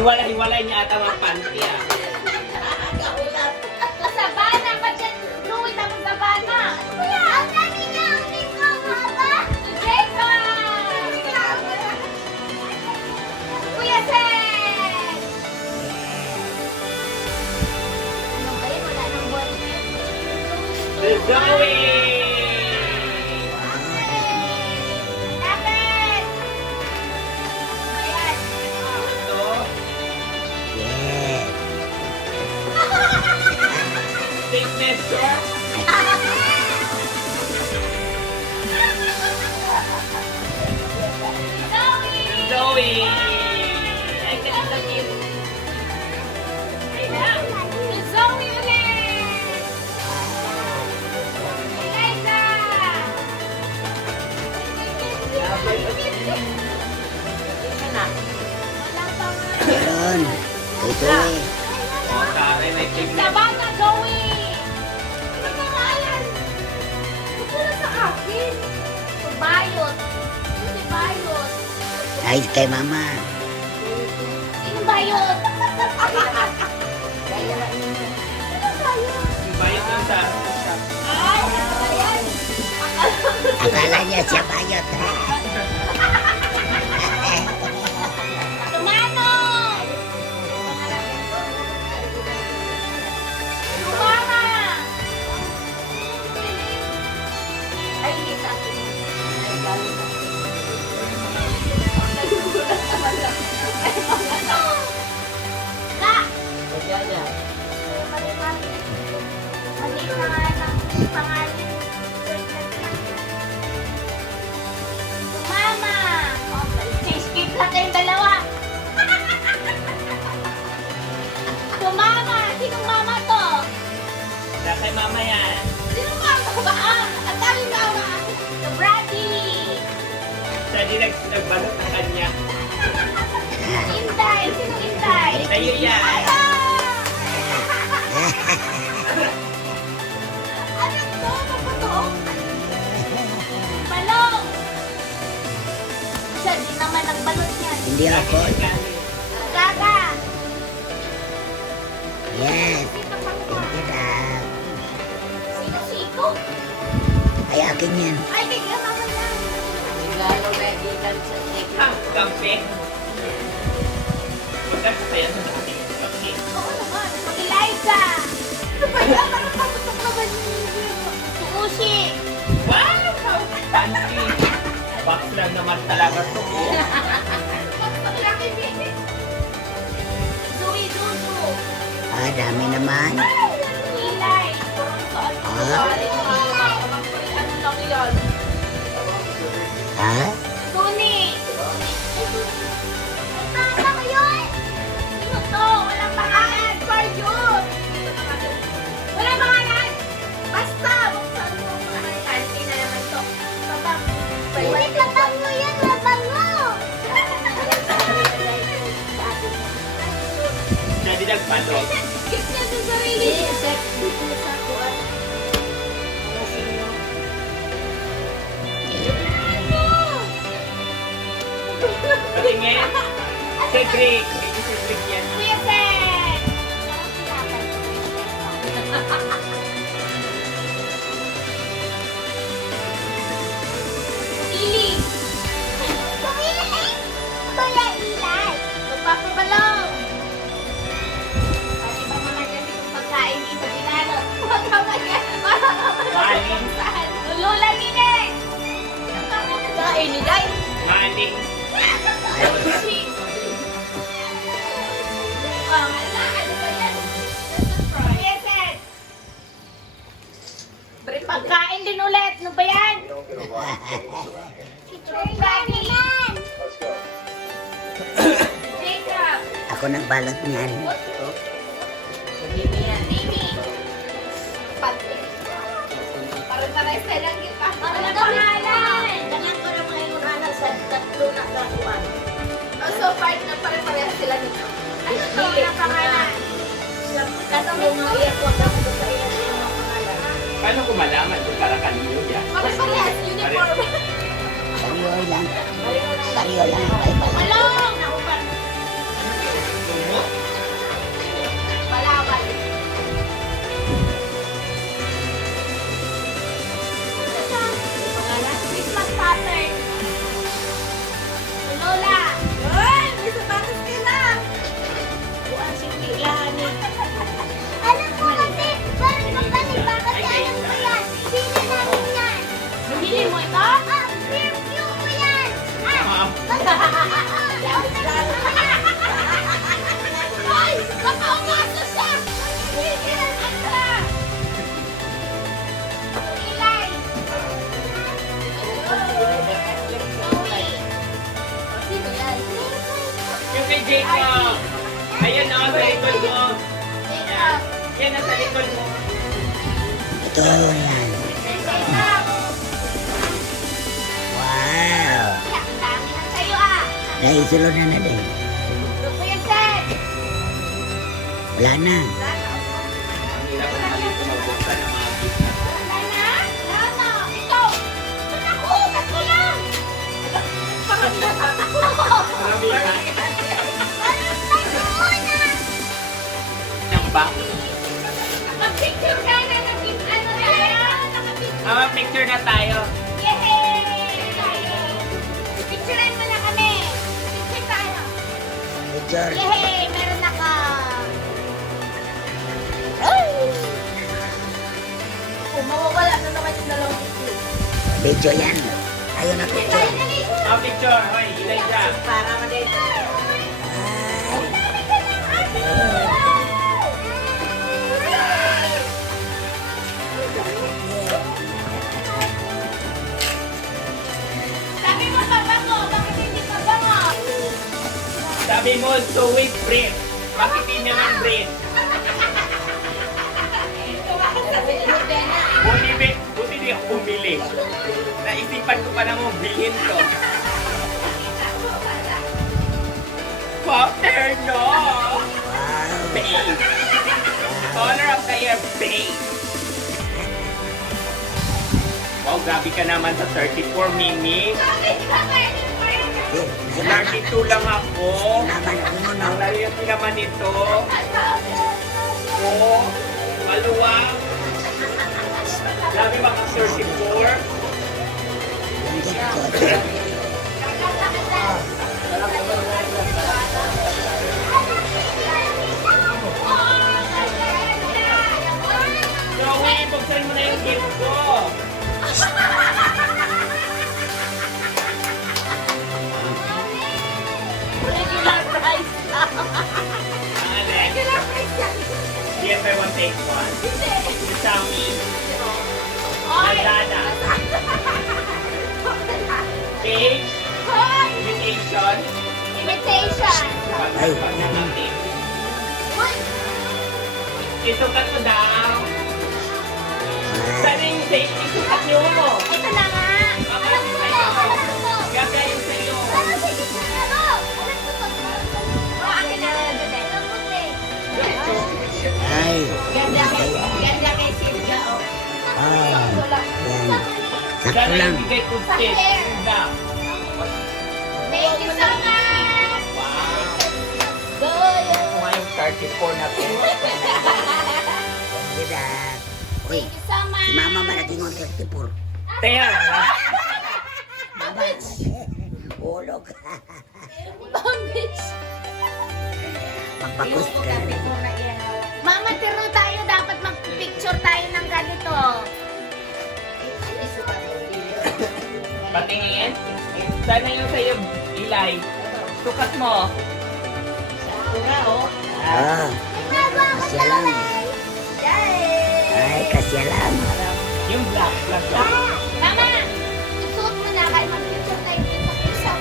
Hiwala-hiwalay niya ata mga panty ah. Sabana, ba't yan? Louie, tapos Sabana. Kuya, ang dami niya ang tingkong haba. Jacob! Kuya Sen! Ano ba yun? Wala nang boyfriend. Zoe! Lapit! Ayan. Ito. Yes. Signature. Zoe! Zoe! Ay, kanina cute. Zoe ulit! Eliza! Wala pa nga. Meron. Ito eh. Oh, taray, may signature. Sabana, Zoe! Ano pangalan? Huwag na sa akin. Bayot. Si Bayot. Ay, kay mama. Sino Bayot? Sino Bayot? Bayot lang sa... Ay, ayan. Akala niya siya bayot. Tumano! Tumama! Ay, hindi sa akin. Na! Mali na nga ng pangalan. Tumama! Skip lang kayong dalawa. Tumama! Sinong mama to? Sa kay mama yan. Sinong mama ba? Ang daming mama. The Brady! Siya din nagbalot ng kanya. Inday! Sinong Inday? Sa'yo yan. Ano? Ano to? Papato? Balong! Siya din naman ang balot niyan. Hindi ako. Gaga! Yes. Sino pa Thank you, love. Sino Siko? Ay, akin yan. Ay, bigyan naman lang. Ah, kampe. Magkasaya sa ating kampe. Oo naman. Eliza! Ano ba yan? Parang paputok naman yung Suushi! Wow! Fancy! Box lang naman talaga to. Paputok lang yung Zui Dudu! Ah, dami naman. Ilay! Ah. Ano lang yan? Ha? Tuni! Tama ko yun! Sino to? Walang pangalan! For yun! Walang pangalan! Basta! Huwag saan mo pangalan. Kanti na naman to. Babang. Wait, labang mo yan! Labang mo! Siya din nagbalot. Kiss niya sa sarili niya. Dito sa kuwan. Patingin. Cedric. Ito Cedric yan. Kuya Sen! Ili! Kuya Ilay! Magpapabalong! Pati ba naman kasi kung pagkain dito ginalo? Huwag ka mag- Maling. Lula Nine! Kain ni Day! Maling. Si... Ano ba yan? Kuya Sen! Pagkain din ulit! Ano ba yan? Daddy! Jacob! Ako nagbalot niyan. Mimi! Pati. Parang taray lang kita. Ano pangalan? Ganyan ko na mga yung anak sa tatlo na kakuan. Oh, so far na pare-pareho sila nito. Ano to na pangalan? Katong mga iyak ko ako sa iya yung mga pangalan. Paano ko malaman kung para kanino yan? Pare-parehas uniform. Sariyo lang. Sariyo lang. Ay, balot. Malong! Yan, nasa likod mo. Ito, yan. Wow. Ang dami na sa'yo ah. Naisulod na din. Lupo yan, Seth. Wala na. Ang hirap na dito magbuksan ng mga business. Wala na? Wala na. Ito. Ako, tatlo lang. Maramihan. Ng box. Mag-picture ka na. Ano tayo? Nakapicture. Picture na tayo. Yehey! Tayo. Picturean mo na kami. Picture tayo. Picture. Yehey! Meron na ka. Oh, mawawala na naman yung dalawang picture. Video yan. Ayun na picture. Picture. Hoy, ilay siya. Para mag-edit. Sabi mo pabango, bakit hindi pabango? Sabi mo, sweet breath. Bakit hindi naman breath? Buti di ako bumili. Naisipan ko pa namang bilhin to. Water, no! Wow. Base. Color of the year, base. Wow, grabe ka naman sa 34 minutes. Si 32 lang ako. Naman ko Ang no. lalo yung pinaman nito. Oh, maluwang. Grabe ba kang 34? Yung gift ko. Joey, buksan mo na yung gift ko. Regular price lang. Ang Alex. Regular price yan. Yes, I want take one. Hindi. Yung Xiaomi. Oy! Lazada. Page. Hoy! Invitation. Imitation. Ay. Pag natin. Uy! Isukat mo daw. Ah, Sana yung safety sukat niyo mo. Ito na nga. Alam mo na. Alam mo to. Gagaya yung sa'yo. Ano si Gita na mo? Alam mo to. O, akin na lang ito. Alam mo to. Ay. Ganda kay Silvia. Ah. Yan. Sakto Sana lang. yung bigay ko Sa tip. hair. Ganda. Thank you so much. Wow. Goyo. Ito nga yung 34 na to. Ganda. Uy, Thank you so much. si Mama malaking on 34. Teo. Mama. Ulog. Bambits. Magpakos ka. Mama, tiro tayo. Dapat mag-picture tayo ng ganito. Patingin. Sana yung sa'yo, Ilay. Sukat mo. Ah. Kasya lang. Ay, kasya lang. Yung black. Mama, isuot mo na kayo mag-picture tayo dito sa isa.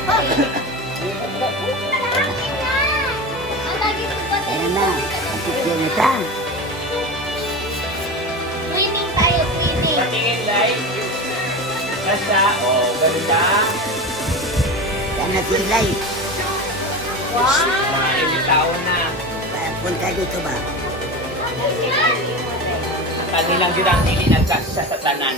Malaki na. Ang lagi ko pa Ayan na. Ang picture na ta. Winning tayo, winning. Patingin, Ilay. Nasa, ganda. Yan na silay. Mga ilitaw na. Punta dito ba? Kanilang dirang dili nagkasya sa tanan.